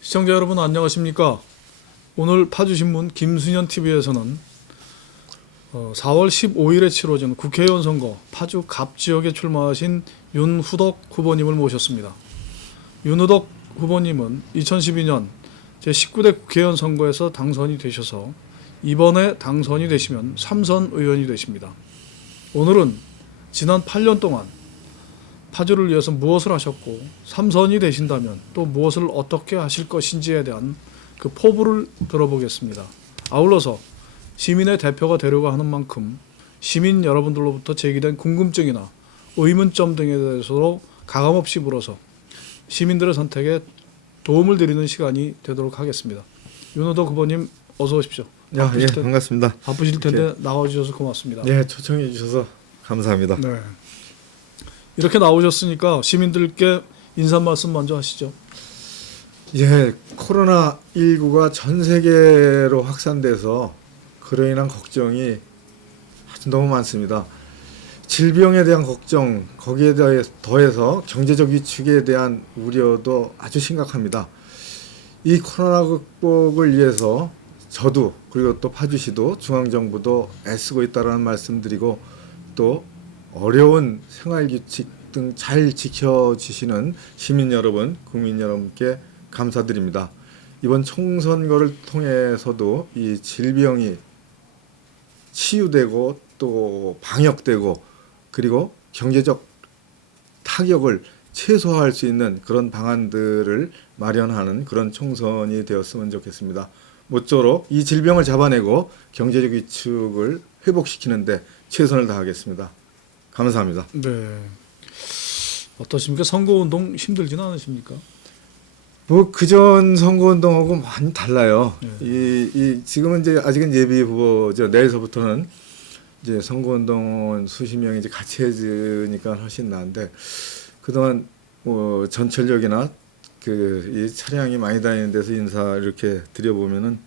시청자 여러분 안녕하십니까? 오늘 파주신문 김순현TV에서는 4월 15일에 치러진 국회의원 선거 파주 갑 지역에 출마하신 윤후덕 후보님을 모셨습니다. 윤후덕 후보님은 2012년 제19대 국회의원 선거에서 당선이 되셔서 이번에 당선이 되시면 3선 의원이 되십니다. 오늘은 지난 8년 동안 파주를 위해서 무엇을 하셨고 3선이 되신다면 또 무엇을 어떻게 하실 것인지에 대한 그 포부를 들어보겠습니다. 아울러서 시민의 대표가 되려고 하는 만큼 시민 여러분들로부터 제기된 궁금증이나 의문점 등에 대해서도 가감없이 물어서 시민들의 선택에 도움을 드리는 시간이 되도록 하겠습니다. 윤호덕 후보님 어서 오십시오. 예, 반갑습니다. 바쁘실 텐데 나와주셔서 고맙습니다. 네, 초청해 주셔서 감사합니다. 네. 이렇게 나오셨으니까 시민들께 인사 말씀 먼저 하시죠. 예, 코로나19가 전 세계로 확산돼서 그로 인한 걱정이 아주 너무 많습니다. 질병에 대한 걱정, 거기에 더해서 경제적 위축에 대한 우려도 아주 심각합니다. 이 코로나 극복을 위해서 저도 그리고 또 파주시도 중앙정부도 애쓰고 있다는 말씀드리고 또 어려운 생활규칙 등 잘 지켜주시는 시민 여러분, 국민 여러분께 감사드립니다. 이번 총선거를 통해서도 이 질병이 치유되고 또 방역되고 그리고 경제적 타격을 최소화할 수 있는 그런 방안들을 마련하는 그런 총선이 되었으면 좋겠습니다. 모쪼록 이 질병을 잡아내고 경제적 위축을 회복시키는데 최선을 다하겠습니다. 감사합니다. 네. 어떠십니까? 선거운동 힘들지는 않으십니까? 뭐 그전 선거운동하고 많이 달라요. 네. 지금은 이제 아직은 예비 후보죠. 내일서부터는 이제 선거운동은 수십 명이 이제 같이 해주니까 훨씬 나은데 그동안 뭐 전철역이나 이 차량이 많이 다니는 데서 인사 이렇게 드려보면은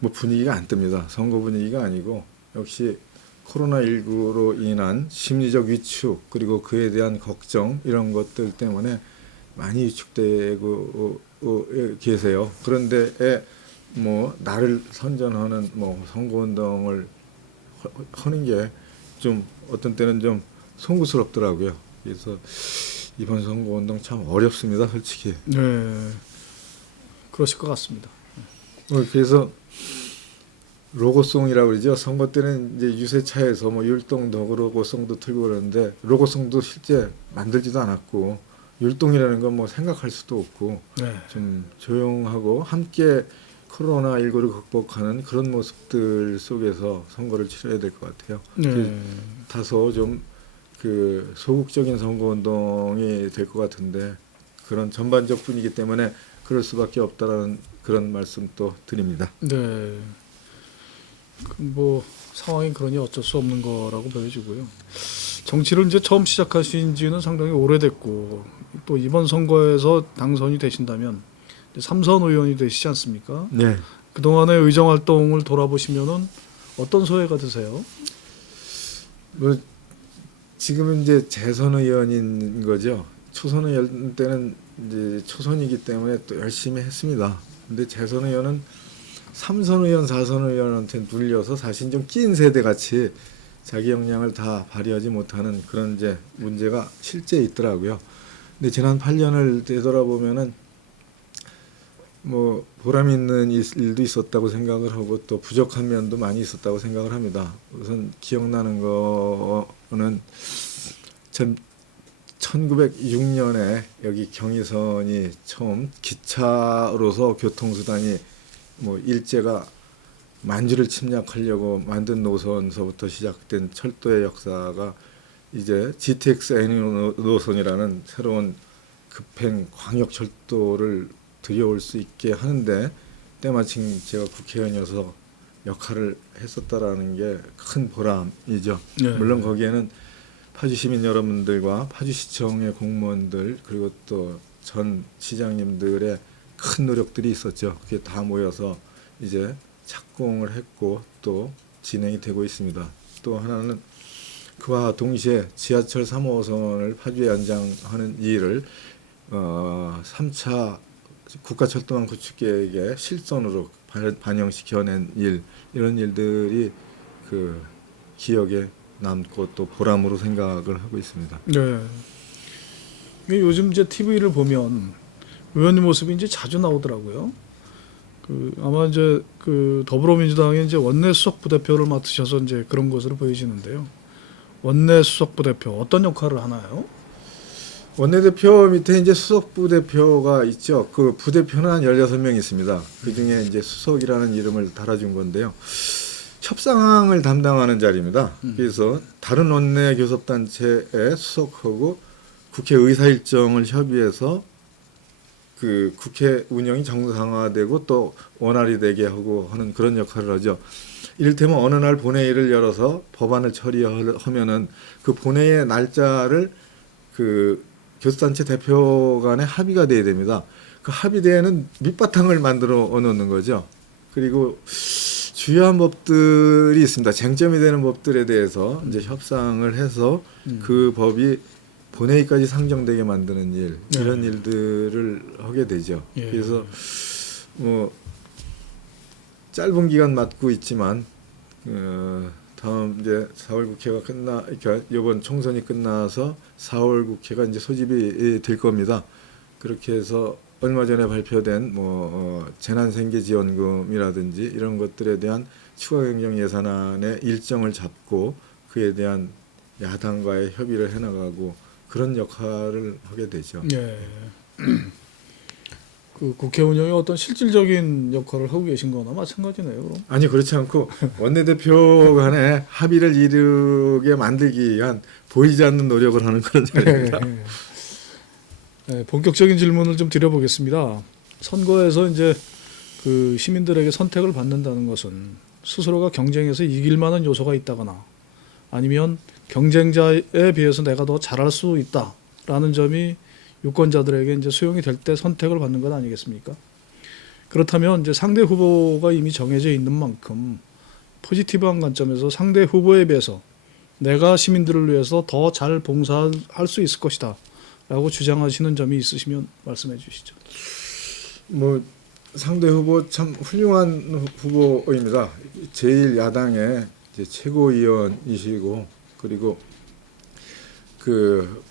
뭐 분위기가 안 뜹니다. 선거 분위기가 아니고 역시 코로나19로 인한 심리적 위축 그리고 그에 대한 걱정 이런 것들 때문에 많이 위축되고 계세요. 그런데 뭐 나를 선전하는 뭐 선거운동을 하는 게 좀 어떤 때는 좀 송구스럽더라고요. 그래서 이번 선거운동 참 어렵습니다, 솔직히. 네. 그러실 것 같습니다. 그래서 로고송이라고 그러죠. 선거 때는 이제 유세차에서 뭐 율동도 로고송도 틀고 그러는데 로고송도 실제 만들지도 않았고 율동이라는 건 뭐 생각할 수도 없고 네. 좀 조용하고 함께 코로나19를 극복하는 그런 모습들 속에서 선거를 치러야 될 것 같아요. 네. 다소 좀 소극적인 선거운동이 될 것 같은데 그런 전반적 분위기 때문에 그럴 수밖에 없다라는 그런 말씀도 드립니다. 네. 뭐 상황이 그러니 어쩔 수 없는 거라고 보여지고요. 정치를 이제 처음 시작하신 지는 상당히 오래됐고 또 이번 선거에서 당선이 되신다면 3선 의원이 되시지 않습니까? 네. 그동안의 의정 활동을 돌아보시면은 어떤 소회가 드세요? 뭐 지금은 이제 재선 의원인 거죠. 초선 의원 때는 이제 초선이기 때문에 또 열심히 했습니다. 근데 재선 의원은 3선 의원, 4선 의원한테 눌려서 사실 좀 낀 세대 같이 자기 역량을 다 발휘하지 못하는 그런 이제 문제가 실제 있더라고요. 근데 지난 8년을 되돌아보면은 뭐 보람 있는 일도 있었다고 생각을 하고 또 부족한 면도 많이 있었다고 생각을 합니다. 우선 기억나는 거는 1906년에 여기 경의선이 처음 기차로서 교통수단이 뭐 일제가 만주를 침략하려고 만든 노선서부터 시작된 철도의 역사가 이제 GTX N 노선이라는 새로운 급행 광역 철도를 들여올 수 있게 하는데 때마침 제가 국회의원이어서 역할을 했었다라는 게 큰 보람이죠. 네. 물론 거기에는 파주 시민 여러분들과 파주시청의 공무원들 그리고 또 전 시장님들의 큰 노력들이 있었죠. 그게 다 모여서 이제 착공을 했고 또 진행이 되고 있습니다. 또 하나는 그와 동시에 지하철 3호선을 파주에 연장하는 일을 3차 국가철도망 구축계획의 실선으로 반영시켜낸 일, 이런 일들이 그 기억에 남고 또 보람으로 생각을 하고 있습니다. 네. 이게 요즘 이제 TV를 보면 의원님 모습이 이제 자주 나오더라고요. 그 아마 이제 그 더불어민주당의 이제 원내 수석 부대표를 맡으셔서 이제 그런 것으로 보여지는데요. 원내 수석 부대표 어떤 역할을 하나요? 원내대표 밑에 이제 수석 부대표가 있죠. 그 부대표는 한 16명 있습니다. 그 중에 이제 수석이라는 이름을 달아준 건데요. 협상을 담당하는 자리입니다. 그래서 다른 원내 교섭단체에 수석하고 국회 의사 일정을 협의해서 그 국회 운영이 정상화되고 또 원활히 되게 하고 하는 그런 역할을 하죠. 이를테면 어느 날 본회의를 열어서 법안을 처리하면은 그 본회의의 날짜를 그 교섭단체 대표 간에 합의가 돼야 됩니다. 그 합의대에는 밑바탕을 만들어 놓는 거죠. 그리고 주요한 법들이 있습니다. 쟁점이 되는 법들에 대해서 이제 협상을 해서 그 법이 본회의까지 상정되게 만드는 일, 이런 일들을 하게 되죠. 예. 그래서 뭐 짧은 기간 맡고 있지만 다음 이제 4월 국회가 그러니까 이번 총선이 끝나서 4월 국회가 이제 소집이 될 겁니다. 그렇게 해서 얼마 전에 발표된 재난생계지원금이라든지 이런 것들에 대한 추가 경정 예산안의 일정을 잡고 그에 대한 야당과의 협의를 해나가고 그런 역할을 하게 되죠. 예. 그 국회 운영에 어떤 실질적인 역할을 하고 계신 거나 마찬가지네요. 그럼. 아니 그렇지 않고 원내대표 간에 합의를 이루게 만들기 위한 보이지 않는 노력을 하는 그런 자리입니다. 네, 본격적인 질문을 좀 드려보겠습니다. 선거에서 이제 그 시민들에게 선택을 받는다는 것은 스스로가 경쟁에서 이길 만한 요소가 있다거나 아니면 경쟁자에 비해서 내가 더 잘할 수 있다라는 점이 유권자들에게 이제 수용이 될 때 선택을 받는 것 아니겠습니까? 그렇다면 이제 상대 후보가 이미 정해져 있는 만큼 포지티브한 관점에서 상대 후보에 비해서 내가 시민들을 위해서 더 잘 봉사할 수 있을 것이다 라고 주장하시는 점이 있으시면 말씀해 주시죠. 뭐 상대 후보 참 훌륭한 후보입니다. 제1야당의 이제 최고위원이시고 그리고 그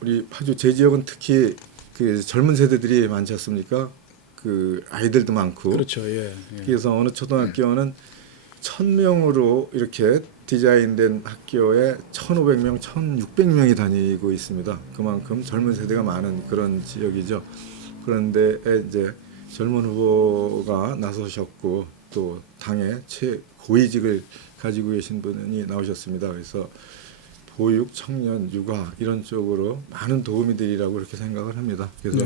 우리 파주 제 지역은 특히 그 젊은 세대들이 많지 않습니까? 그 아이들도 많고. 그렇죠. 예. 그래서 어느 초등학교는 1000명으로 이렇게 디자인된 학교에 1500명, 1600명이 다니고 있습니다. 그만큼 젊은 세대가 많은 그런 지역이죠. 그런데 이제 젊은 후보가 나서셨고 또 당의 최고위직을 가지고 계신 분이 나오셨습니다. 그래서 보육, 청년, 육아 이런 쪽으로 많은 도움이 되리라고 그렇게 생각을 합니다. 그래서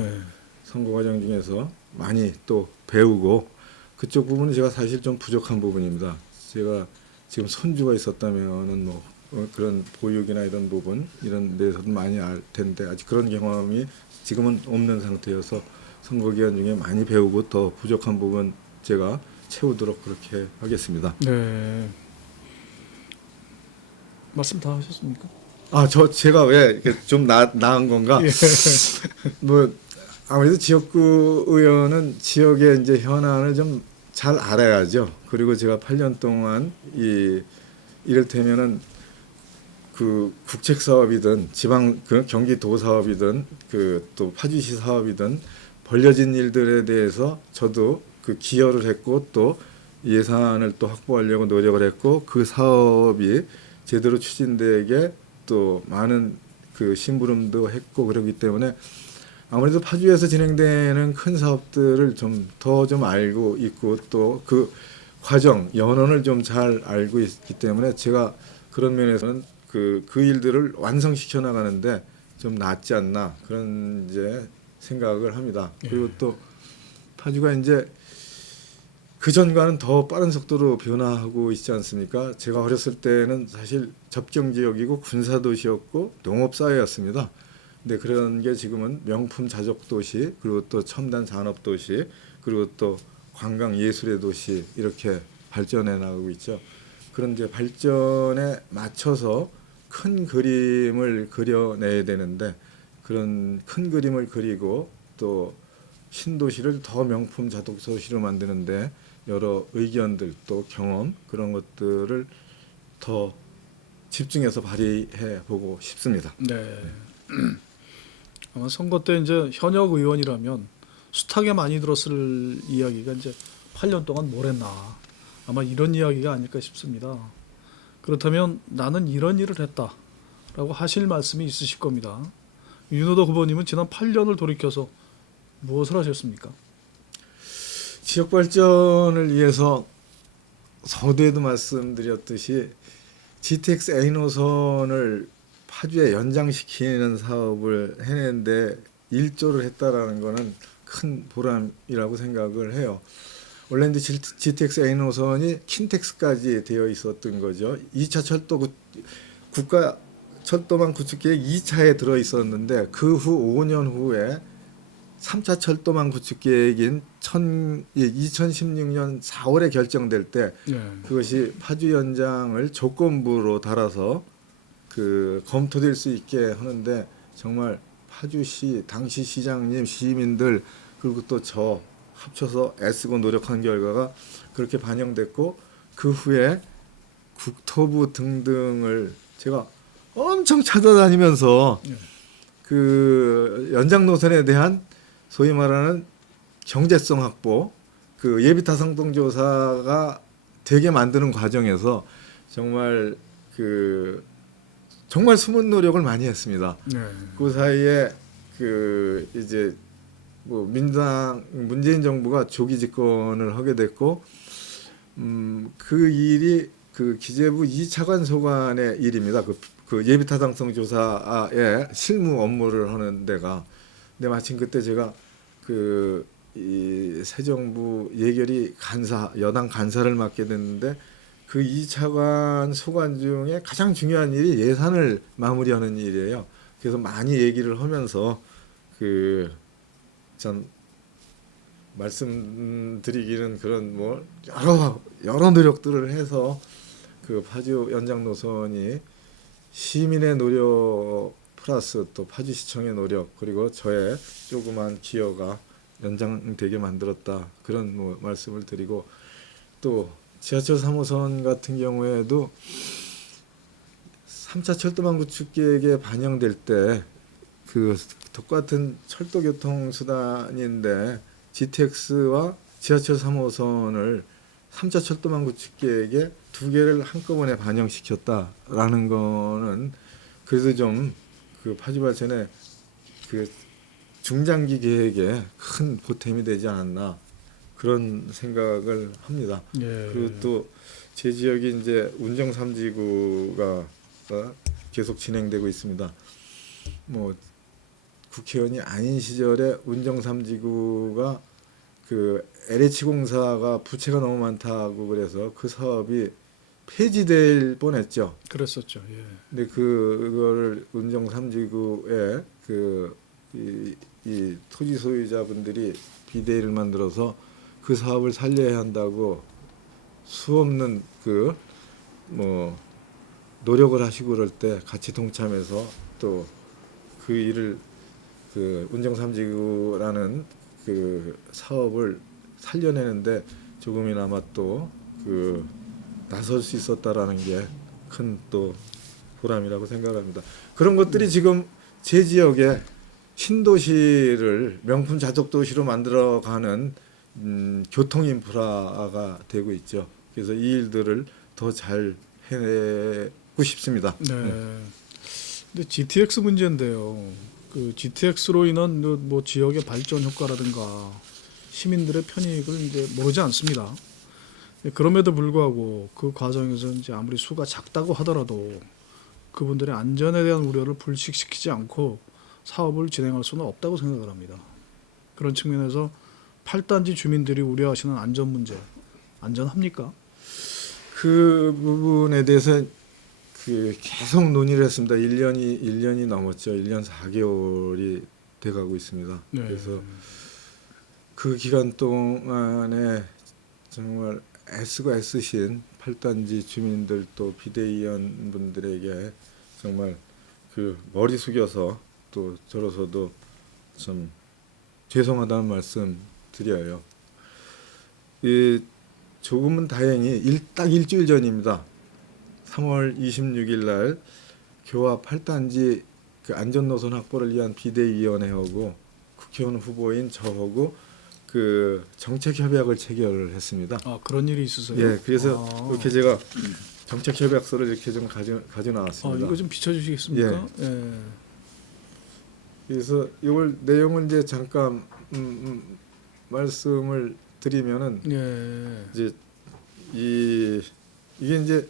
선거 과정 중에서 많이 또 배우고 그쪽 부분은 제가 사실 좀 부족한 부분입니다. 제가 지금 손주가 있었다면은 뭐 그런 보육이나 이런 부분 이런 데서도 많이 알 텐데 아직 그런 경험이 지금은 없는 상태여서 선거 기간 중에 많이 배우고 더 부족한 부분 제가 채우도록 그렇게 하겠습니다. 네. 말씀 다 하셨습니까? 제가 왜 이렇게 좀 나은 건가? 예. 뭐 아무래도 지역구 의원은 지역의 이제 현안을 좀 잘 알아야죠. 그리고 제가 8년 동안 이를테면은 그 국책 사업이든 지방 그 경기도 사업이든 그 또 파주시 사업이든 벌려진 일들에 대해서 저도 그 기여를 했고 또 예산을 또 확보하려고 노력을 했고 그 사업이 제대로 추진되게 또 많은 그 심부름도 했고 그러기 때문에 아무래도 파주에서 진행되는 큰 사업들을 좀 더 좀 알고 있고 또 그 과정 연원을 좀 잘 알고 있기 때문에 제가 그런 면에서는 그 일들을 완성시켜 나가는데 좀 낫지 않나 그런 이제 생각을 합니다. 그리고 또 파주가 이제 그 전과는 더 빠른 속도로 변화하고 있지 않습니까? 제가 어렸을 때는 사실 접경 지역이고 군사 도시였고 농업 사회였습니다. 근데 그런 게 지금은 명품 자족 도시 그리고 또 첨단 산업 도시 그리고 또 관광 예술의 도시 이렇게 발전해 나가고 있죠. 그런 이제 발전에 맞춰서 큰 그림을 그려내야 되는데 그런 큰 그림을 그리고 또 신도시를 더 명품 자독 도시로 만드는데 여러 의견들 또 경험 그런 것들을 더 집중해서 발휘해 보고 싶습니다. 네. 아마 선거 때 이제 현역 의원이라면 숱하게 많이 들었을 이야기가 이제 8년 동안 뭘 했나. 아마 이런 이야기가 아닐까 싶습니다. 그렇다면 나는 이런 일을 했다라고 하실 말씀이 있으실 겁니다. 윤호도 후보님은 지난 8년을 돌이켜서 무엇을 하셨습니까? 지역 발전을 위해서 서두에도 말씀드렸듯이 GTX A 노선을 파주에 연장시키는 사업을 해내는데 일조를 했다라는 것은 큰 보람이라고 생각을 해요. 원래 이제 GTX A 노선이 킨텍스까지 되어 있었던 거죠. 2차 철도 국가 철도망 구축 계획 2차에 들어 있었는데 그 후 5년 후에 3차 철도망 구축 계획인 2016년 4월에 결정될 때 네. 그것이 파주 연장을 조건부로 달아서 그 검토될 수 있게 하는데 정말 파주시 당시 시장님 시민들 그리고 또 저 합쳐서 애쓰고 노력한 결과가 그렇게 반영됐고 그 후에 국토부 등등을 제가 엄청 찾아다니면서 네. 그 연장 노선에 대한 소위 말하는 경제성 확보, 그 예비 타당성 조사가 되게 만드는 과정에서 정말 그 정말 숨은 노력을 많이 했습니다. 네. 그 사이에 그 이제 뭐 민주당 문재인 정부가 조기 집권을 하게 됐고, 그 일이 그 기재부 이차관 소관의 일입니다. 그 예비 타당성 조사에 실무 업무를 하는 데가. 근데 마침 그때 제가 그 이 새 정부 예결위 간사 여당 간사를 맡게 됐는데 그 이차관 소관 중에 가장 중요한 일이 예산을 마무리하는 일이에요. 그래서 많이 얘기를 하면서 그 참 말씀드리기는 그런 뭐 여러 노력들을 해서 그 파주 연장 노선이 시민의 노력 플러스 또 파주시청의 노력 그리고 저의 조그만 기여가 연장되게 만들었다 그런 뭐 말씀을 드리고 또 지하철 3호선 같은 경우에도 3차 철도망 구축 계획에 반영될 때 그 똑같은 철도 교통 수단인데 GTX와 지하철 3호선을 3차 철도망 구축 계획에 두 개를 한꺼번에 반영시켰다라는 거는 그래도 좀 그 파주 발전에 그 중장기 계획에 큰 보탬이 되지 않았나 그런 생각을 합니다. 예. 그리고 또 제 지역이 이제 운정 3지구가 계속 진행되고 있습니다. 뭐 국회의원이 아닌 시절에 운정 3지구가 그 LH 공사가 부채가 너무 많다고 그래서 그 사업이 폐지될 뻔했죠. 그랬었죠. 예. 근데 그거를 운정 3지구에 이 토지 소유자분들이 비대위를 만들어서 그 사업을 살려야 한다고 수없는 그 뭐 노력을 하시고 그럴 때 같이 동참해서 또 그 일을 그 운정 3지구라는 그 사업을 살려내는데 조금이나마 또 그 나설 수 있었다라는 게 큰 또 보람이라고 생각합니다. 그런 것들이 지금 제 지역에 신도시를 명품 자족 도시로 만들어가는 교통 인프라가 되고 있죠. 그래서 이 일들을 더 잘 해내고 싶습니다. 네. 근데 GTX 문제인데요. 그 GTX로 인한 뭐 지역의 발전 효과라든가 시민들의 편익을 이제 모르지 않습니다. 그럼에도 불구하고 그 과정에서 이제 아무리 수가 작다고 하더라도 그분들의 안전에 대한 우려를 불식시키지 않고 사업을 진행할 수는 없다고 생각을 합니다. 그런 측면에서 8단지 주민들이 우려하시는 안전 문제, 안전합니까? 그 부분에 대해서 그 계속 논의를 했습니다. 1년이 넘었죠. 1년 4개월이 돼가고 있습니다. 네. 그래서 그 기간 동안에 정말 애쓰고 애쓰신 8단지 주민들 또 비대위원 분들에게 정말 그 머리 숙여서 또 저로서도 좀 죄송하다는 말씀 드려요. 조금은 다행히 딱 일주일 전입니다. 3월 26일 날 교화 8단지 그 안전노선 확보를 위한 비대위원회하고 국회의원 후보인 저하고 그 정책협약을 체결을 했습니다. 아, 그런 일이 있으세요? 예, 그래서 아. 이렇게 제가 정책협약서를 이렇게 좀 가져 아, 나왔습니다. 이거 좀 비춰주시겠습니까? 예. 그래서 이걸 내용을 이제 잠깐 말씀을 드리면은 예. 이제 이게 이제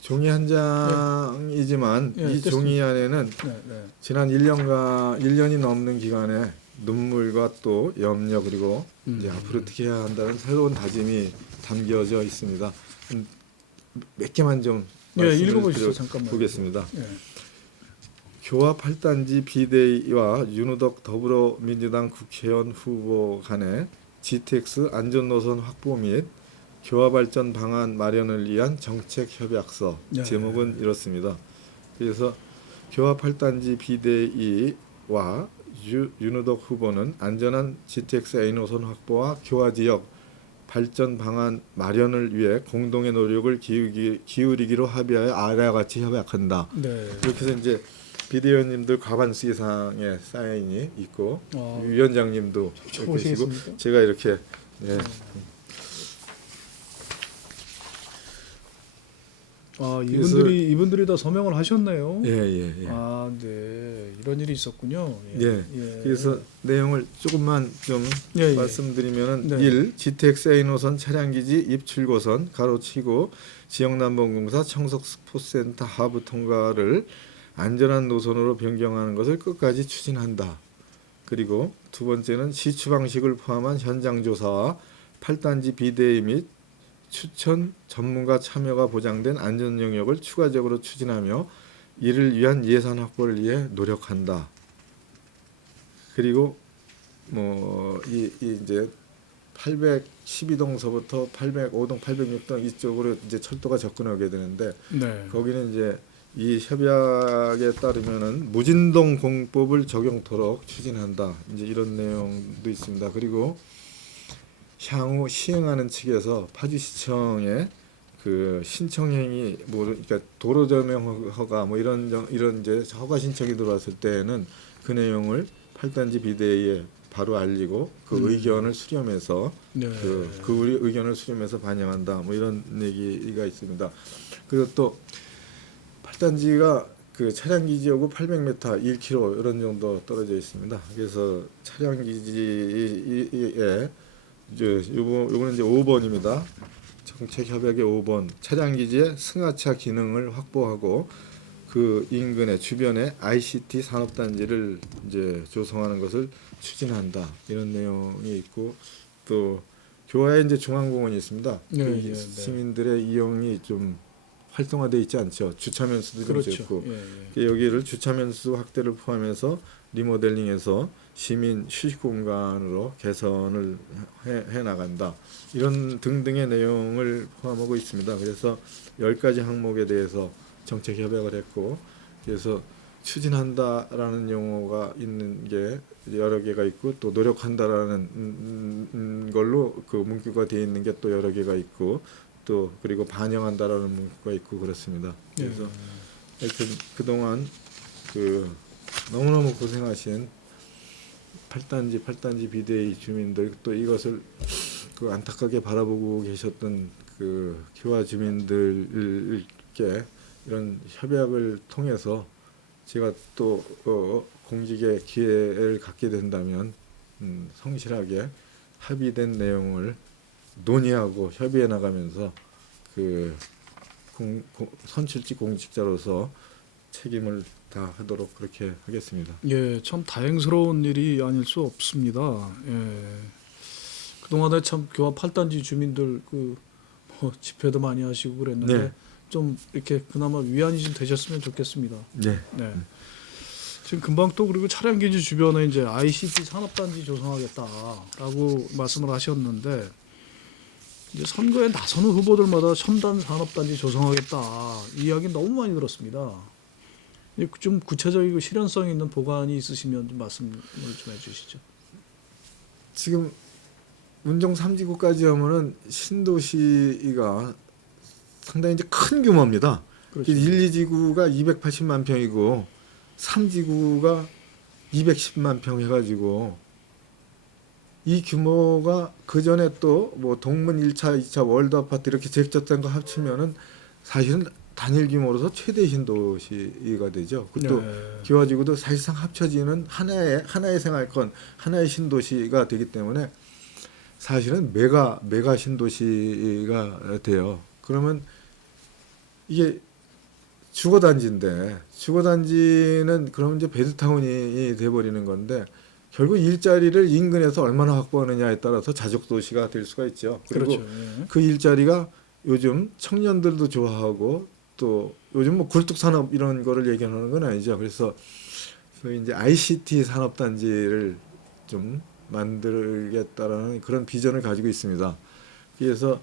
종이 한 장이지만 예, 이 됐습니다. 종이 안에는 네, 네. 지난 1년이 넘는 기간에 눈물과 또 염려 그리고 이제 앞으로 어떻게 해야 한다는 새로운 다짐이 담겨져 있습니다. 몇 개만 좀 예, 말씀을 읽어보시죠. 잠깐만. 보겠습니다. 예. 교화 8단지 비대위와 윤우덕 더불어민주당 국회의원 후보 간의 GTX 안전노선 확보 및 교화 발전 방안 마련을 위한 정책 협약서. 네. 제목은 이렇습니다. 그래서 교화 8단지 비대위와 윤우덕 후보는 안전한 GTX A노선 확보와 교화 지역 발전 방안 마련을 위해 공동의 노력을 기울이기로 합의하여 아래와 같이 협약한다. 네. 이렇게 해서 이제 비대위원님들 과반수 이상의 사인이 있고 아. 위원장님도 이렇게 계시고 보시겠습니까? 제가 이렇게 예. 아, 그래서- 이분들이 다 서명을 하셨네요. 예, 예, 예. 아, 네. 이런 일이 있었군요. 예. 예. 그래서 내용을 조금만 좀 예, 예. 말씀드리면은 네. 1. GTX A노선 차량기지 입출고선 가로치고 지역난방공사 청석스포센터 하부 통과를 안전한 노선으로 변경하는 것을 끝까지 추진한다. 그리고 두 번째는 시추 방식을 포함한 현장 조사와 8단지 비대위 및 추천 전문가 참여가 보장된 안전 영역을 추가적으로 추진하며 이를 위한 예산 확보를 위해 노력한다. 그리고 이 이제 812동서부터 805동, 806동 이쪽으로 이제 철도가 접근하게 되는데 네. 거기는 이제 이 협약에 따르면은 무진동 공법을 적용토록 추진한다. 이제 이런 내용도 있습니다. 그리고 향후 시행하는 측에서 파주시청에 그 신청행위 그러니까 도로 조명 허가 이런 이제 허가 신청이 들어왔을 때에는 그 내용을 8단지 비대위에 바로 알리고 그 의견을 수렴해서 네. 그 의견을 수렴해서 반영한다. 이런 얘기가 있습니다. 그리고 또 8단지가 그 차량 기지하고 800m, 1km 이런 정도 떨어져 있습니다. 그래서 차량 기지에 요거는 이제 5번입니다. 정책 협약의 5번. 차량 기지의 승하차 기능을 확보하고 그 인근의 주변에 ICT 산업단지를 이제 조성하는 것을 추진한다. 이런 내용이 있고 또 교화에 이제 중앙공원이 있습니다. 네, 그 네, 네. 시민들의 이용이 좀 활성화되어 있지 않죠. 주차면수도 좀 그렇죠. 적고 예, 예. 여기를 주차면수 확대를 포함해서 리모델링해서 시민 휴식 공간으로 개선을 해 나간다. 이런 등등의 내용을 포함하고 있습니다. 그래서 10가지 항목에 대해서 정책 협약을 했고 그래서 추진한다라는 용어가 있는 게 여러 개가 있고 또 노력한다라는 걸로 그 문구가 되어 있는 게 또 여러 개가 있고 또 그리고 반영한다라는 문구가 있고 그렇습니다. 그래서 하여튼 그동안 그 너무너무 고생하신 8단지 비대위 주민들 또 이것을 그 안타깝게 바라보고 계셨던 그 교화 주민들께 이런 협약을 통해서 제가 또 공직의 기회를 갖게 된다면 성실하게 합의된 내용을 논의하고 협의해 나가면서 그 선출직 공직자로서 책임을 다하도록 그렇게 하겠습니다. 예, 참 다행스러운 일이 아닐 수 없습니다. 예. 그동안에 참 교화 8단지 주민들 집회도 많이 하시고 그랬는데 네. 좀 이렇게 그나마 위안이 좀 되셨으면 좋겠습니다. 네. 네. 지금 금방 또 그리고 차량 기지 주변에 이제 ICT 산업단지 조성하겠다라고 말씀을 하셨는데 이제 선거에 나서는 후보들마다 첨단 산업단지 조성하겠다 이 이야기 너무 많이 들었습니다. 좀 구체적이고 실현성 있는 보관이 있으시면 좀 말씀을 좀 해주시죠. 지금 운정 3지구까지 하면은 신도시가 상당히 이제 큰 규모입니다. 그렇죠. 1, 2지구가 280만 평이고 3지구가 210만 평 해가지고 이 규모가 그 전에 또 뭐 동문 1차, 2차 월드 아파트 이렇게 제작된 거 합치면은 사실은 단일 규모로서 최대 신도시가 되죠. 그것도 네. 기와지구도 사실상 합쳐지는 하나의 생활권, 하나의 신도시가 되기 때문에 사실은 메가 신도시가 돼요. 그러면 이게 주거단지인데 주거단지는 그러면 이제 베드타운이 돼버리는 건데 결국 일자리를 인근에서 얼마나 확보하느냐에 따라서 자족도시가 될 수가 있죠. 그리고 그렇죠. 예. 그 일자리가 요즘 청년들도 좋아하고 또 요즘 뭐 굴뚝산업 이런 거를 얘기하는 건 아니죠. 그래서 소위 이제 ICT 산업단지를 좀 만들겠다라는 그런 비전을 가지고 있습니다. 그래서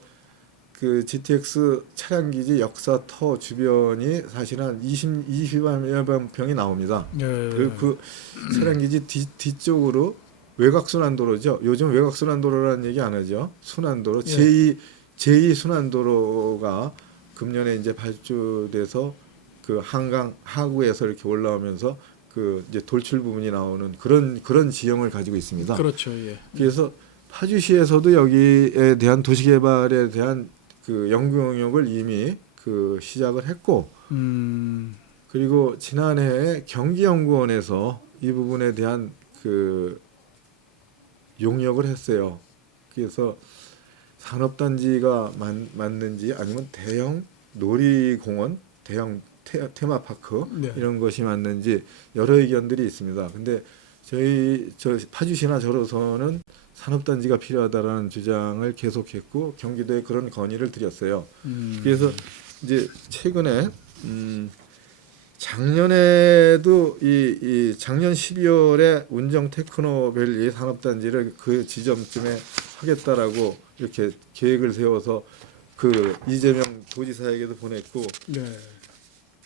그 GTX 차량기지 역사터 주변이 사실 한 20만 평이 나옵니다. 예. 그리고 그 차량기지 뒤쪽으로 외곽순환도로죠. 요즘 외곽순환도로라는 얘기 안 하죠. 순환도로 예. 제2 순환도로가 금년에 이제 발주돼서 그 한강 하구에서 이렇게 올라오면서 그 이제 돌출 부분이 나오는 그런 지형을 가지고 있습니다. 그렇죠. 예. 그래서 파주시에서도 여기에 대한 도시개발에 대한 그 연구 영역을 이미 그 시작을 했고 그리고 지난해에 경기연구원에서 이 부분에 대한 그 용역을 했어요. 그래서 산업단지가 맞는지 아니면 대형 놀이공원, 대형 테마파크 네. 이런 것이 맞는지 여러 의견들이 있습니다. 근데 저 파주시나 저로서는 산업단지가 필요하다라는 주장을 계속했고 경기도에 그런 건의를 드렸어요. 그래서 이제 최근에 작년에도 이 작년 12월에 운정 테크노밸리 산업단지를 그 지점쯤에 하겠다라고 이렇게 계획을 세워서 그 이재명 도지사에게도 보냈고 네.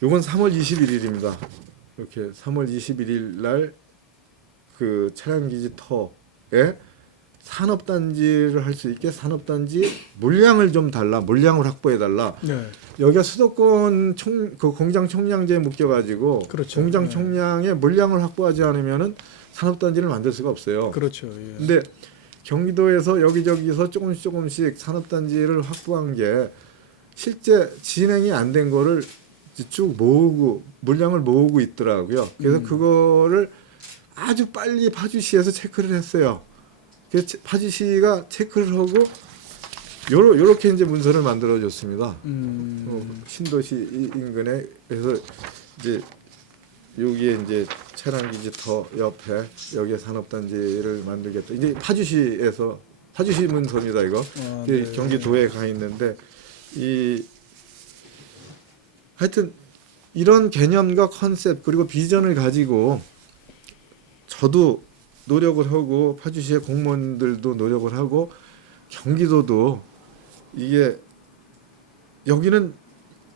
요건 3월 21일입니다. 이렇게 3월 21일 날 그 차량기지 터에 산업단지를 할 수 있게 산업단지 물량을 좀 달라, 물량을 확보해 달라. 네. 여기가 수도권 그 공장 총량제에 묶여가지고 그렇죠. 공장 네. 총량의 물량을 확보하지 않으면은 산업단지를 만들 수가 없어요. 그렇죠. 예. 근데 경기도에서 여기저기서 조금씩 산업단지를 확보한 게 실제 진행이 안 된 거를 쭉 모으고 물량을 모으고 있더라고요. 그래서 그거를 아주 빨리 파주시에서 체크를 했어요. 그래서 파주시가 체크를 하고 요렇게 이제 문서를 만들어 줬습니다. 신도시 인근에 그래서 이제 여기에 이제 차량기지 더 옆에 여기에 산업단지를 만들겠다. 이제 파주시에서 파주시 문서입니다. 이거 네. 경기도에 가 있는데 하여튼 이런 개념과 컨셉 그리고 비전을 가지고 저도 노력을 하고 파주시의 공무원들도 노력을 하고 경기도도 이게 여기는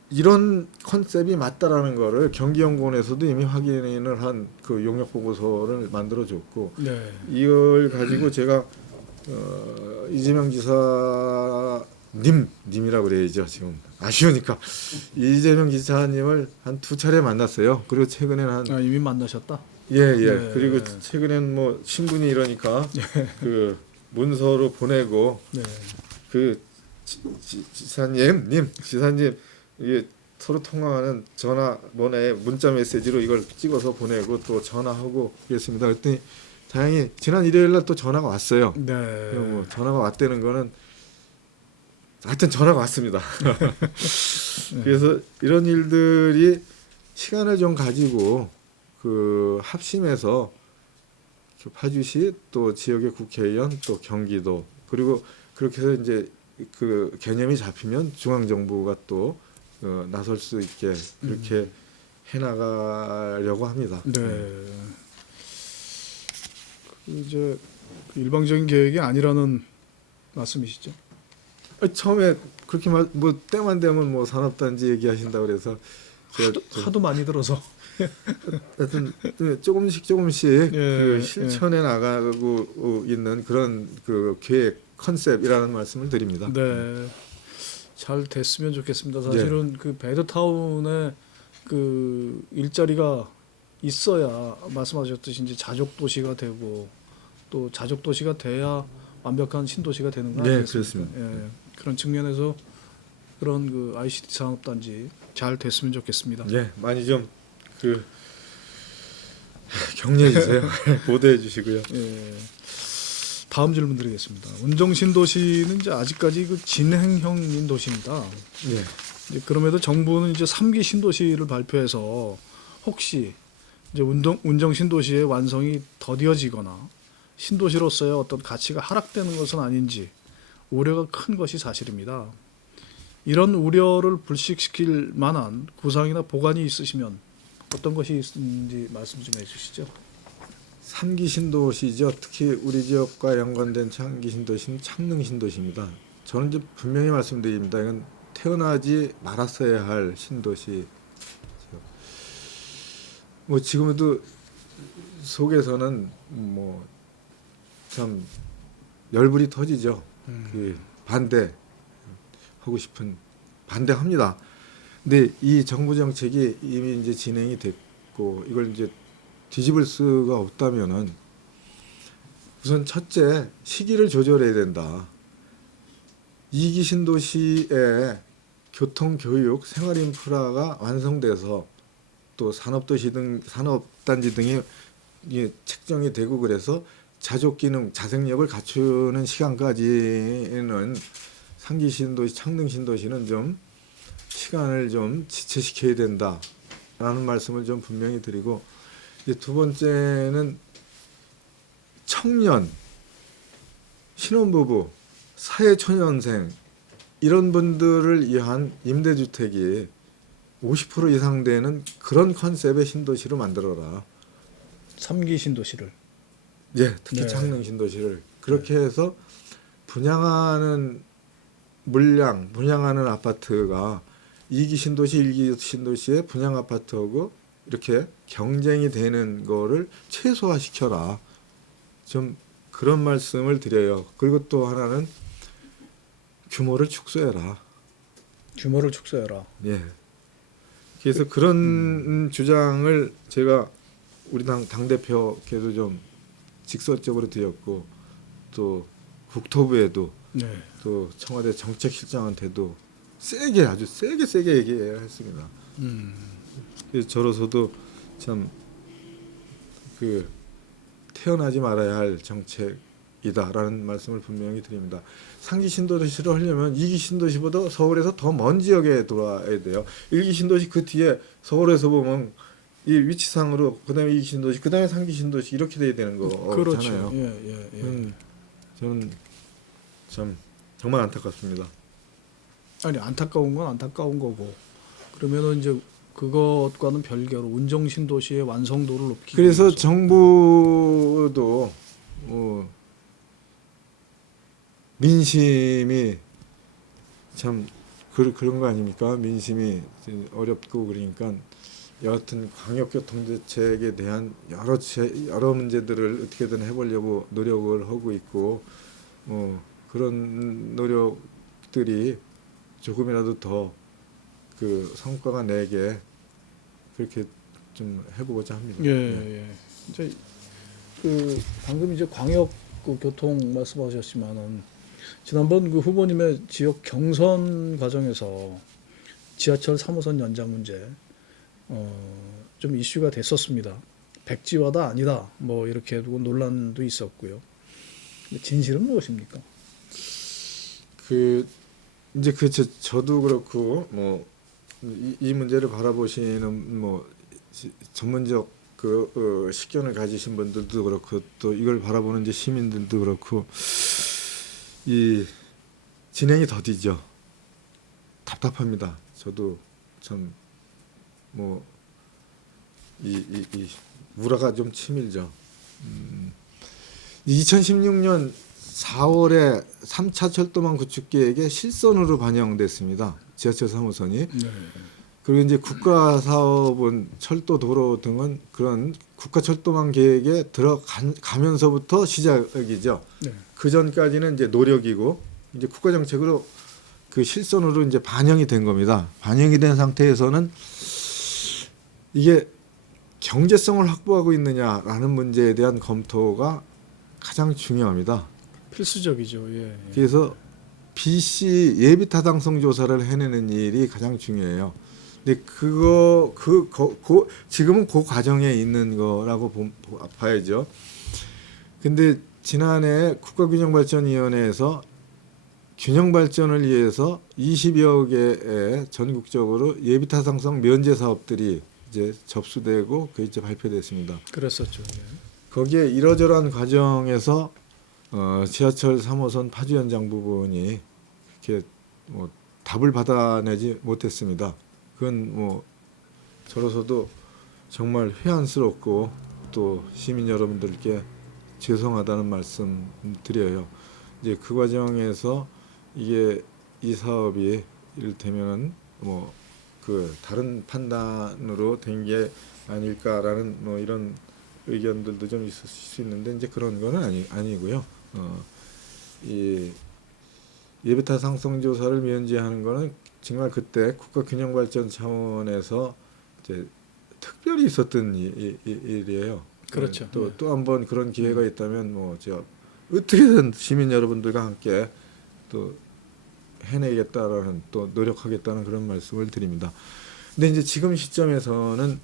이런 컨셉이 맞다라는 거를 경기연구원에서도 이미 확인을 한 그 용역 보고서를 만들어 줬고 네. 이걸 가지고 제가 이재명 지사 님이라고 그래야죠. 지금 아쉬우니까 이재명 지사님을 한 2차례 만났어요. 그리고 최근에는 한 이미 만나셨다. 예. 네. 그리고 최근엔 뭐 신분이 이러니까 그 문서로 보내고 네. 그 지사님 이게 서로 통화하는 전화번호에 문자 메시지로 이걸 찍어서 보내고 또 전화하고 그랬습니다. 그랬더니 다행히 지난 일요일 날 또 전화가 왔어요. 네. 뭐 전화가 왔다는 거는 하여튼 전화가 왔습니다. 그래서 이런 일들이 시간을 좀 가지고 그 합심해서 파주시 또 지역의 국회의원 또 경기도 그리고 그렇게 해서 이제 그 개념이 잡히면 중앙정부가 또 나설 수 있게 그렇게 해나가려고 합니다. 네. 이제 일방적인 계획이 아니라는 말씀이시죠? 처음에 그렇게 뭐 때만 되면 뭐 산업단지 얘기하신다 그래서 제가 하도 많이 들어서. 하여튼 조금씩 예, 그 예. 실천해 나가고 있는 그런 그 계획 컨셉이라는 말씀을 드립니다. 네, 잘 됐으면 좋겠습니다. 예. 사실은 그 베드타운에 그 일자리가 있어야 말씀하셨듯이 이제 자족 도시가 되고 또 자족 도시가 돼야 완벽한 신도시가 되는 거 네, 아니겠습니까? 그렇습니다. 예, 그런 측면에서 그런 그 ICT 산업단지 잘 됐으면 좋겠습니다. 예, 많이 좀 그 격려해 주세요. 보도해 주시고요. 예. 다음 질문 드리겠습니다. 운정 신도시는 이제 아직까지 그 진행형인 도시입니다. 예. 이제 그럼에도 정부는 이제 3기 신도시를 발표해서 혹시 이제 운정 신도시의 완성이 더디어지거나 신도시로서의 어떤 가치가 하락되는 것은 아닌지 우려가 큰 것이 사실입니다. 이런 우려를 불식시킬 만한 구상이나 보관이 있으시면 어떤 것이 있는지 말씀 좀 해주시죠. 3기 신도시죠. 특히 우리 지역과 연관된 3기 신도시는 창릉 신도시입니다. 저는 이제 분명히 말씀드립니다. 이건 태어나지 말았어야 할 신도시. 뭐 지금도 속에서는 뭐 참 열불이 터지죠. 그 반대하고 싶은 반대합니다. 근데 이 정부 정책이 이미 이제 진행이 됐고 이걸 이제 뒤집을 수가 없다면은 우선 첫째 시기를 조절해야 된다. 2기 신도시의 교통, 교육, 생활 인프라가 완성돼서 또 산업도시 등 산업단지 등이 책정이 되고 그래서 자족 기능, 자생력을 갖추는 시간까지는 3기 신도시, 창릉 신도시는 좀 시간을 좀 지체시켜야 된다라는 말씀을 좀 분명히 드리고 이제 두 번째는 청년, 신혼부부, 사회초년생 이런 분들을 위한 임대주택이 50% 이상 되는 그런 컨셉의 신도시로 만들어라. 3기 신도시를. 예, 특히 네. 창릉 신도시를 그렇게 해서 분양하는 물량, 분양하는 아파트가 2기 신도시, 1기 신도시의 분양 아파트하고 이렇게 경쟁이 되는 거를 최소화시켜라. 좀 그런 말씀을 드려요. 그리고 또 하나는 규모를 축소해라. 규모를 축소해라. 예. 그래서 그런 주장을 제가 우리 당대표께도 좀 직설적으로 드렸고 또 국토부에도 네. 또 청와대 정책실장한테도 세게 아주 세게 얘기했습니다. 그래서 저로서도 참 그 태어나지 말아야 할 정책이다라는 말씀을 분명히 드립니다. 3기 신도시를 하려면 2기 신도시보다 서울에서 더 먼 지역에 돌아야 돼요. 1기 신도시 그 뒤에 서울에서 보면 이 위치상으로 그다음에 2기 신도시 그다음에 3기 신도시 이렇게 돼야 되는 거잖아요. 그렇죠. 예. 저는 참 정말 안타깝습니다. 아니 안타까운 건 안타까운 거고 그러면은 이제 그것과는 별개로 운정 신도시의 완성도를 높이기 그래서 위해서 정부도 민심이 참 그런 거 아닙니까? 민심이 어렵고 그러니까 여하튼 광역교통대책에 대한 여러 문제들을 어떻게든 해보려고 노력을 하고 있고 그런 노력들이 조금이라도 더 그 성과가 내게 그렇게 좀 해보고자 합니다. 예. 이제 그 방금 이제 광역 그 교통 말씀하셨지만은 지난번 그 후보님의 지역 경선 과정에서 지하철 3호선 연장 문제 좀 이슈가 됐었습니다. 백지화다 아니다 뭐 이렇게 두고 논란도 있었고요. 근데 진실은 무엇입니까? 이제 저도 그렇고 뭐 이 문제를 바라보시는 뭐 전문적 식견을 가지신 분들도 그렇고 또 이걸 바라보는 이제 시민들도 그렇고 이 진행이 더디죠. 답답합니다. 저도 참 뭐 이 우라가 좀 치밀죠. 2016년 4월에 3차 철도망 구축 계획에 실선으로 반영됐습니다. 지하철 3호선이. 네. 그리고 이제 국가 사업은 철도, 도로 등은 그런 국가 철도망 계획에 들어가면서부터 시작이죠. 네. 그 전까지는 이제 노력이고 이제 국가 정책으로 그 실선으로 이제 반영이 된 겁니다. 반영이 된 상태에서는 이게 경제성을 확보하고 있느냐라는 문제에 대한 검토가 가장 중요합니다. 필수적이죠. 예. 그래서 BC 예비 타당성 조사를 해내는 일이 가장 중요해요. 근데 지금은 그 과정에 있는 거라고 봐야죠. 근데 지난해 국가균형발전위원회에서 균형 발전을 위해서 20여 개의 전국적으로 예비 타당성 면제 사업들이 이제 접수되고 그 이제 발표됐습니다. 그랬었죠. 예. 거기에 이러저러한 과정에서 지하철 3호선 파주 현장 부분이 이렇게 뭐 답을 받아내지 못했습니다. 그건 뭐 저로서도 정말 회한스럽고 또 시민 여러분들께 죄송하다는 말씀 드려요. 이제 그 과정에서 이 사업이 이를테면은 뭐 그 다른 판단으로 된 게 아닐까라는 뭐 이런 의견들도 좀 있을 수 있는데 이제 그런 거는 아니고요. 이 예비타 상성 조사를 면제하는 거는 정말 그때 국가 균형 발전 차원에서 이제 특별히 있었던 일이에요. 그렇죠. 또 한 번 그런 기회가 있다면 뭐 제가 어떻게든 시민 여러분들과 함께 또 해내겠다라는 또 노력하겠다는 그런 말씀을 드립니다. 근데 이제 지금 시점에서는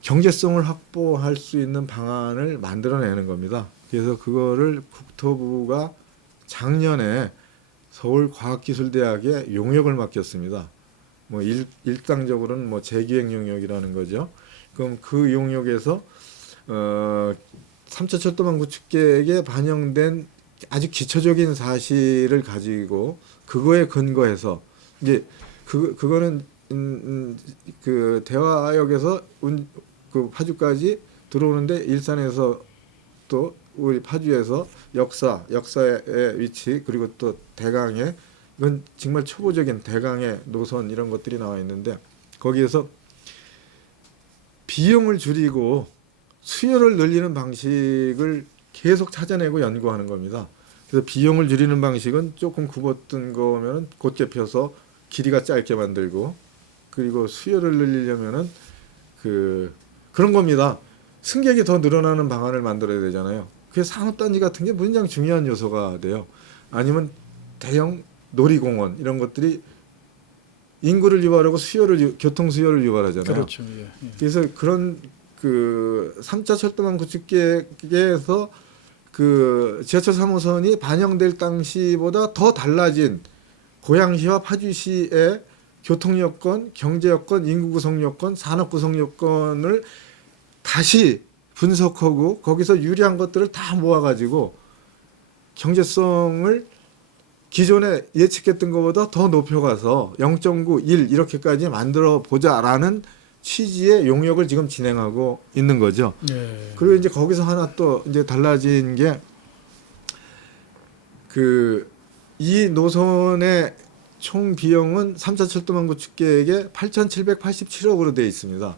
경제성을 확보할 수 있는 방안을 만들어내는 겁니다. 그래서 그거를 국토부가 작년에 서울과학기술대학에 용역을 맡겼습니다. 뭐 일당적으로는 뭐 재기획 용역이라는 거죠. 그럼 그 용역에서 3차 철도망 구축계획에 반영된 아주 기초적인 사실을 가지고 그거에 근거해서 이제 그거는 그 대화역에서 그 파주까지 들어오는데 일산에서 또 우리 파주에서 역사의 위치 그리고 또 대강에 이건 정말 초보적인 대강의 노선 이런 것들이 나와 있는데 거기에서 비용을 줄이고 수요를 늘리는 방식을 계속 찾아내고 연구하는 겁니다. 그래서 비용을 줄이는 방식은 조금 굽었던 거면은 곧게 펴서 길이가 짧게 만들고 그리고 수요를 늘리려면은 그런 겁니다. 승객이 더 늘어나는 방안을 만들어야 되잖아요. 그래서 산업단지 같은 게 굉장히 중요한 요소가 돼요. 아니면 대형 놀이공원 이런 것들이 인구를 유발하고 교통 수요를 유발하잖아요. 그렇죠. 예. 예. 그래서 그런 그 3차 철도망 구축계획에서 그 지하철 3호선이 반영될 당시보다 더 달라진 고양시와 파주시의 교통 여건, 경제 여건, 인구 구성 여건, 산업 구성 여건을 다시 분석하고 거기서 유리한 것들을 다 모아가지고 경제성을 기존에 예측했던 것보다 더 높여가서 0.9, 1 이렇게까지 만들어 보자라는 취지의 용역을 지금 진행하고 있는 거죠. 예. 그리고 이제 거기서 하나 또 이제 달라진 게 이 노선의 총 비용은 3차 철도망 구축 계획에 8,787억으로 되어 있습니다.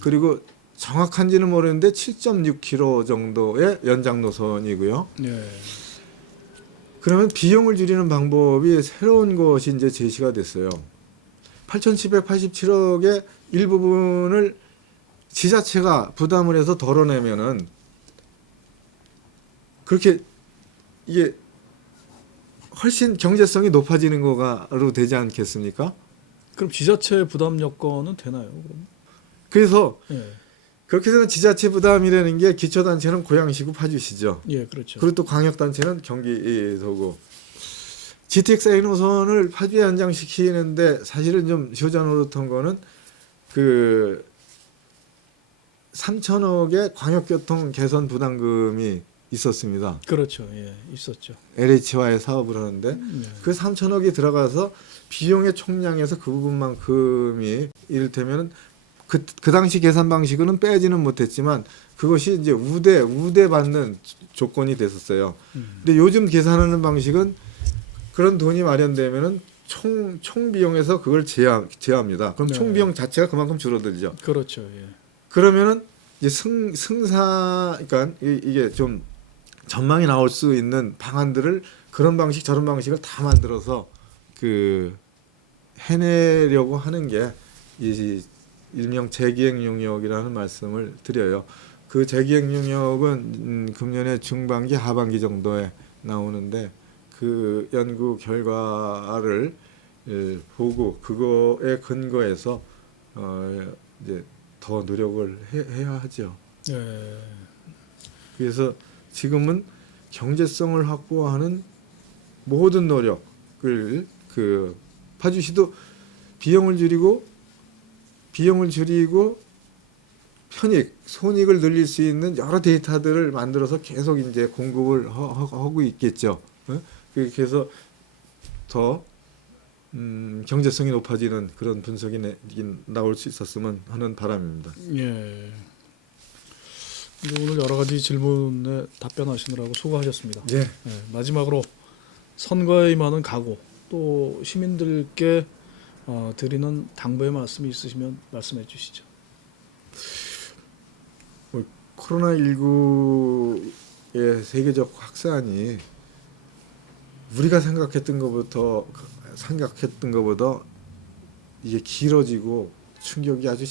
그리고 정확한지는 모르는데 7.6km 정도의 연장 노선이고요. 예. 그러면 비용을 줄이는 방법이 새로운 것이 이제 제시가 됐어요. 8,787억의 일부분을 지자체가 부담을 해서 덜어내면은 그렇게 이게 훨씬 경제성이 높아지는 거가로 되지 않겠습니까? 그럼 지자체 부담 여건은 되나요? 그럼? 그래서 예. 그렇게 되면 지자체 부담이라는 게 기초단체는 고양시고 파주시죠. 예, 그렇죠. 그리고 또 광역단체는 경기도고 GTX A 노선을 파주에 연장시키는데 사실은 좀 효자노릇한 거는 3천억의 광역교통 개선 부담금이 있었습니다. 그렇죠. 예, 있었죠. LH와의 사업을 하는데 예. 그 3천억이 들어가서 비용의 총량에서 그 부분만큼이 이를테면 그 당시 계산 방식은 빼지는 못했지만 그것이 이제 우대 받는 조건이 됐었어요. 근데 요즘 계산하는 방식은 그런 돈이 마련되면은 총 비용에서 그걸 제어합니다. 그럼 네. 총 비용 자체가 그만큼 줄어들죠. 그렇죠. 예. 그러면은 이제 승사 그러니까 이게 좀 전망이 나올 수 있는 방안들을 그런 방식 저런 방식을 다 만들어서 그 해내려고 하는 게 이 일명 재기획 용역이라는 말씀을 드려요. 그 재기획 용역은 금년의 중반기 하반기 정도에 나오는데 그 연구 결과를 보고 그거에 근거해서 이제 더 노력을 해야 하죠. 예. 그래서 지금은 경제성을 확보하는 모든 노력을 그 파주시도 비용을 줄이고 손익을 늘릴 수 있는 여러 데이터들을 만들어서 계속 이제 공급을 하고 있겠죠. 그래서 더 경제성이 높아지는 그런 분석이 나올 수 있었으면 하는 바람입니다. 예. 이제 오늘 여러 가지 질문에 답변하시느라고 수고하셨습니다. 예. 예, 마지막으로 선거에 임하는 각오 또 시민들께 드리는 당부의 말씀이 있으시면 말씀해 주시죠. 코로나19의 세계적 확산이 우리가 생각했던 것보다 이게 길어지고 충격이 아주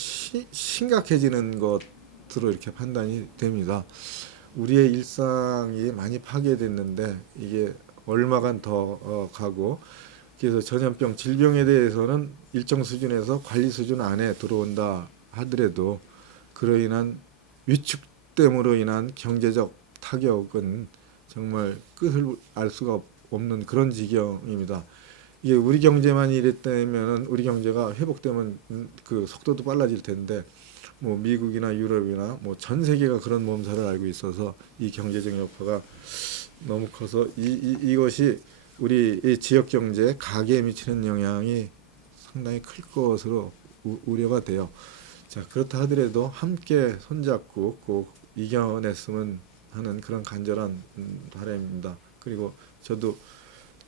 심각해지는 것으로 이렇게 판단이 됩니다. 우리의 일상이 많이 파괴됐는데 이게 얼마간 더 가고 그래서 전염병 질병에 대해서는 일정 수준에서 관리 수준 안에 들어온다 하더라도 그로 인한 위축됨으로 인한 경제적 타격은 정말 끝을 알 수가 없는 그런 지경입니다. 이게 우리 경제만 이랬다면 우리 경제가 회복되면 그 속도도 빨라질 텐데 뭐 미국이나 유럽이나 뭐 전 세계가 그런 몸살을 앓고 있어서 이 경제적 여파가 너무 커서 이것이 우리 이 지역 경제 가계에 미치는 영향이 상당히 클 것으로 우려가 돼요. 자, 그렇다 하더라도 함께 손잡고 꼭 이겨냈으면 하는 그런 간절한 바람입니다. 그리고 저도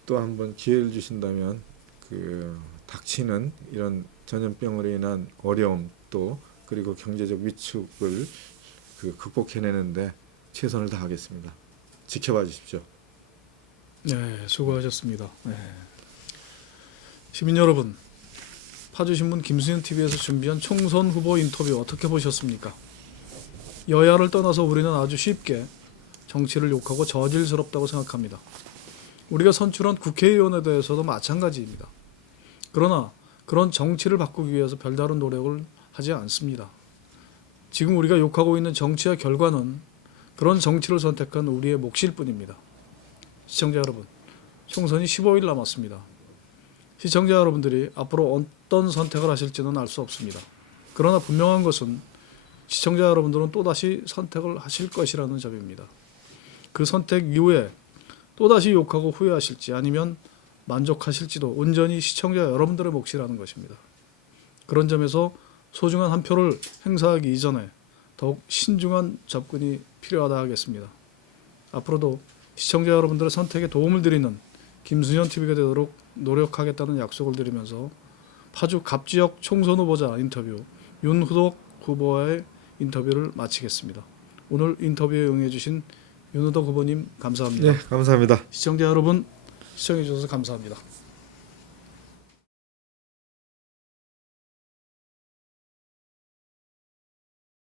또 한번 기회를 주신다면 그 닥치는 이런 전염병으로 인한 어려움 또 그리고 경제적 위축을 그 극복해내는데 최선을 다하겠습니다. 지켜봐 주십시오. 네, 수고하셨습니다. 네. 시민 여러분, 파주신문 김수현 TV에서 준비한 총선 후보 인터뷰 어떻게 보셨습니까? 여야를 떠나서 우리는 아주 쉽게 정치를 욕하고 저질스럽다고 생각합니다. 우리가 선출한 국회의원에 대해서도 마찬가지입니다. 그러나 그런 정치를 바꾸기 위해서 별다른 노력을 하지 않습니다. 지금 우리가 욕하고 있는 정치의 결과는 그런 정치를 선택한 우리의 몫일 뿐입니다. 시청자 여러분, 총선이 15일 남았습니다. 시청자 여러분들이 앞으로 어떤 선택을 하실지는 알 수 없습니다. 그러나 분명한 것은 시청자 여러분들은 또다시 선택을 하실 것이라는 점입니다. 그 선택 이후에 또다시 욕하고 후회하실지 아니면 만족하실지도 온전히 시청자 여러분들의 몫이라는 것입니다. 그런 점에서 소중한 한 표를 행사하기 이전에 더욱 신중한 접근이 필요하다 하겠습니다. 앞으로도 시청자 여러분들의 선택에 도움을 드리는 김수현 TV가 되도록 노력하겠다는 약속을 드리면서 파주 갑지역 총선 후보자 인터뷰 윤후덕 후보와의 인터뷰를 마치겠습니다. 오늘 인터뷰에 응해주신 윤후덕 후보님 감사합니다. 네, 감사합니다. 시청자 여러분 시청해 주셔서 감사합니다.